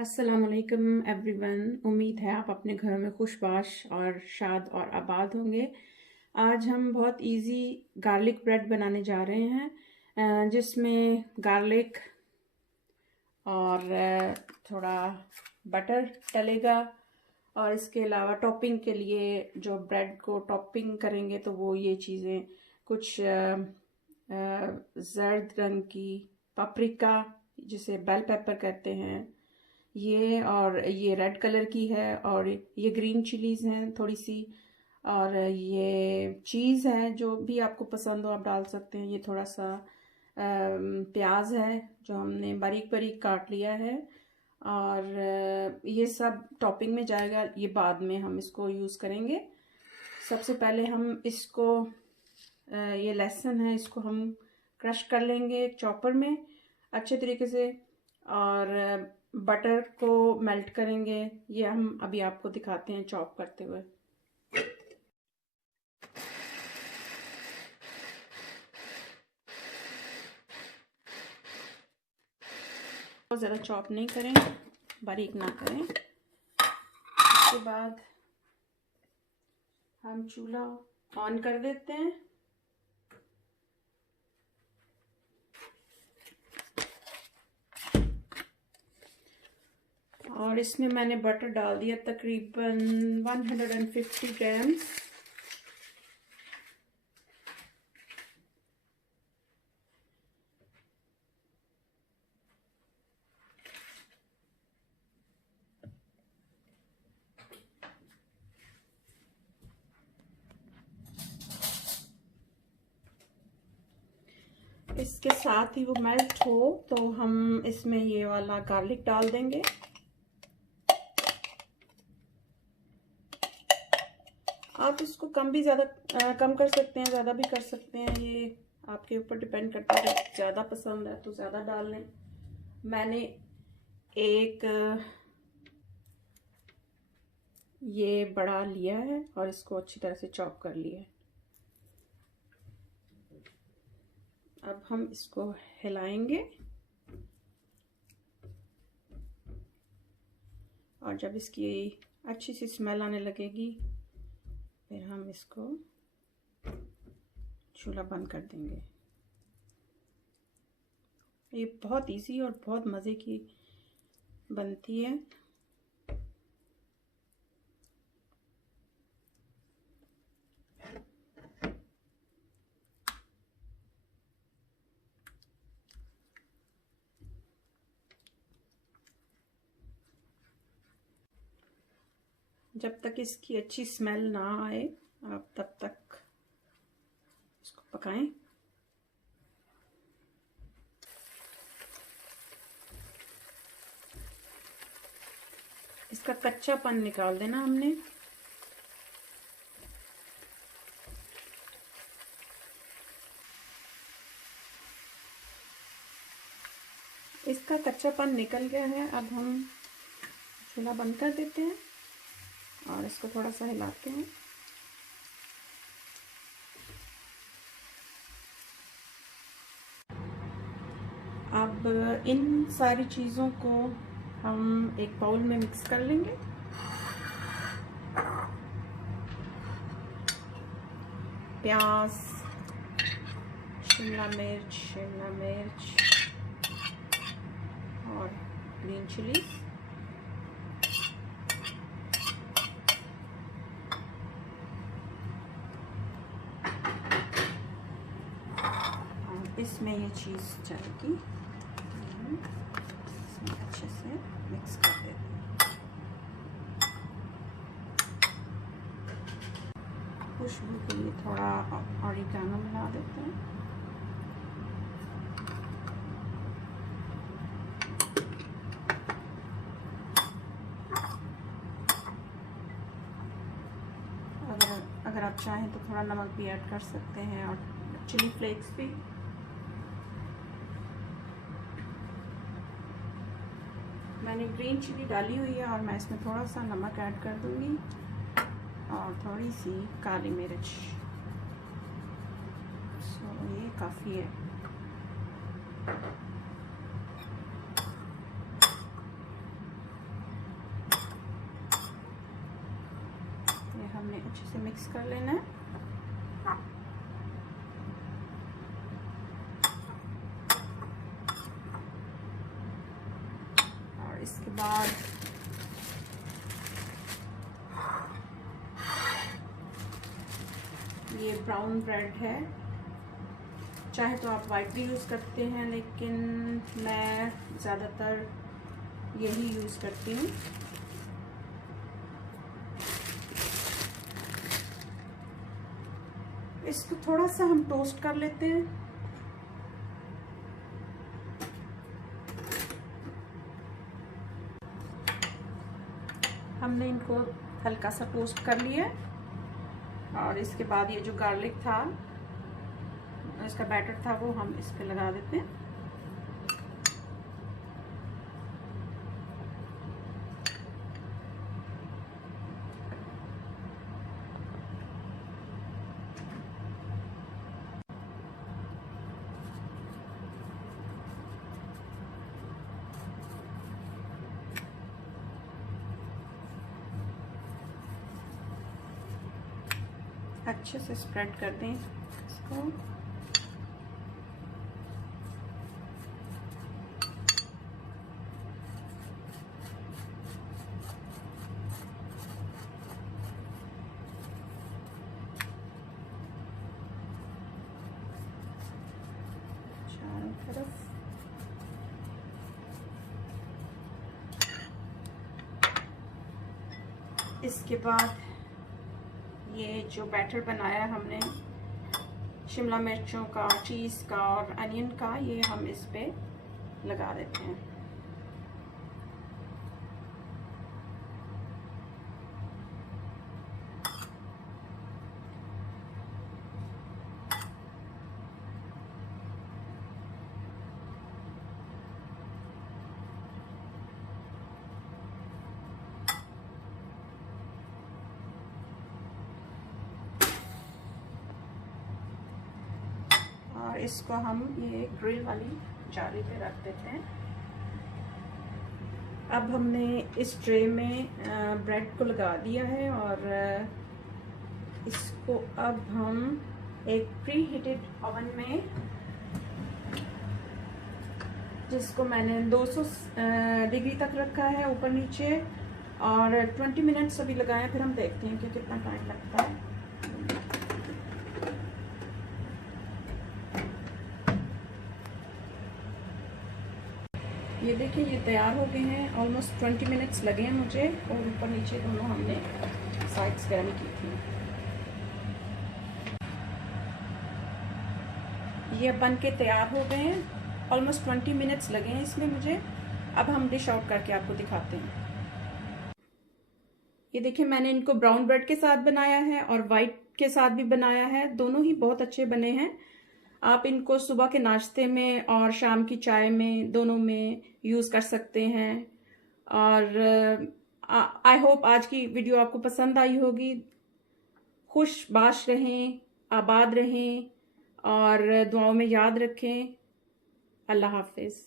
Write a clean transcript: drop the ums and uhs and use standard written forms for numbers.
अस्सलाम वालेकुम एवरीवन। उम्मीद है आप अपने घरों में खुशबाश और शाद और आबाद होंगे। आज हम बहुत इजी गार्लिक ब्रेड बनाने जा रहे हैं जिसमें गार्लिक और थोड़ा बटर डलेगा। और इसके अलावा टॉपिंग के लिए जो ब्रेड को टॉपिंग करेंगे तो वो ये चीज़ें कुछ जर्द रंग की पापरिका जिसे बेल पेपर कहते हैं ये, और ये रेड कलर की है, और ये ग्रीन चिलीज़ हैं थोड़ी सी, और ये चीज़ है जो भी आपको पसंद हो आप डाल सकते हैं। ये थोड़ा सा प्याज है जो हमने बारीक बारीक काट लिया है, और ये सब टॉपिंग में जाएगा। ये बाद में हम इसको यूज़ करेंगे। सबसे पहले हम इसको ये लहसुन है इसको हम क्रश कर लेंगे चॉपर में अच्छे तरीके से, और बटर को मेल्ट करेंगे। ये हम अभी आपको दिखाते हैं चॉप करते हुए। बहुत ज़्यादा चॉप नहीं करें, बारीक ना करें। उसके बाद हम चूल्हा ऑन कर देते हैं। और इसमें मैंने बटर डाल दिया तकरीबन 150 ग्राम्स। इसके साथ ही वो मेल्ट हो तो हम इसमें ये वाला गार्लिक डाल देंगे। आप इसको कम भी ज़्यादा कम कर सकते हैं, ज़्यादा भी कर सकते हैं, ये आपके ऊपर डिपेंड करता है। ज़्यादा पसंद है तो ज़्यादा डाल लें। मैंने एक ये बड़ा लिया है और इसको अच्छी तरह से चॉप कर लिया है। अब हम इसको हिलाएंगे, और जब इसकी अच्छी सी स्मेल आने लगेगी फिर हम इसको चूल्हा बंद कर देंगे। ये बहुत इजी और बहुत मज़े की बनती है। जब तक इसकी अच्छी स्मेल ना आए आप तब तक इसको पकाएं। इसका कच्चापन निकाल देना हमने। इसका कच्चापन निकल गया है। अब हम चूल्हा बंद कर देते हैं और इसको थोड़ा सा हिलाते हैं। अब इन सारी चीज़ों को हम एक बाउल में मिक्स कर लेंगे। प्याज, शिमला मिर्च और ग्रीन चिलीज। इसमें ये चीज़ जाएगी, इसमें अच्छे से मिक्स कर देते हैं। खुशबू के लिए थोड़ा ऑरिगेनो मिला देते हैं। अगर आप चाहें तो थोड़ा नमक भी ऐड कर सकते हैं, और चिली फ्लेक्स भी। मैंने ग्रीन चिली डाली हुई है और मैं इसमें थोड़ा सा नमक ऐड कर दूंगी और थोड़ी सी काली मिर्च। ये काफ़ी है। मिक्स कर लेना है। और इसके बाद ये ब्राउन ब्रेड है, चाहे तो आप वाइट भी यूज़ करते हैं, लेकिन मैं ज़्यादातर यही यूज़ करती हूँ। इसको थोड़ा सा हम टोस्ट कर लेते हैं। हमने इनको हल्का सा टोस्ट कर लिया और इसके बाद ये जो गार्लिक था, इसका बैटर था, वो हम इस पे लगा देते हैं। अच्छे से स्प्रेड कर दें इसको। चारों तरफ इसके बाद ये जो बैटर बनाया हमने शिमला मिर्चों का, चीज़ का और अनियन का, ये हम इस पे लगा देते हैं। और इसको हम ये ग्रिल वाली जाली पे रख देते हैं। अब हमने इस ट्रे में ब्रेड को लगा दिया है और इसको अब हम एक प्री हीटेड ओवन में, जिसको मैंने 200 डिग्री तक रखा है ऊपर नीचे, और 20 मिनट्स अभी लगाए, फिर हम देखते हैं कि कितना टाइम लगता है। ये देखिए ये तैयार हो गए हैं। ऑलमोस्ट 20 मिनट्स लगे हैं मुझे, और ऊपर नीचे दोनों हमने साइड्स गर्म की थी। ये बन के तैयार हो गए हैं। ऑलमोस्ट 20 मिनट्स लगे हैं इसमें मुझे। अब हम डिश आउट करके आपको दिखाते हैं। ये देखिए मैंने इनको ब्राउन ब्रेड के साथ बनाया है और वाइट के साथ भी बनाया है। दोनों ही बहुत अच्छे बने हैं। आप इनको सुबह के नाश्ते में और शाम की चाय में, दोनों में यूज़ कर सकते हैं। और आई होप आज की वीडियो आपको पसंद आई होगी। खुश बाश रहें, आबाद रहें और दुआओं में याद रखें। अल्लाह हाफिज़।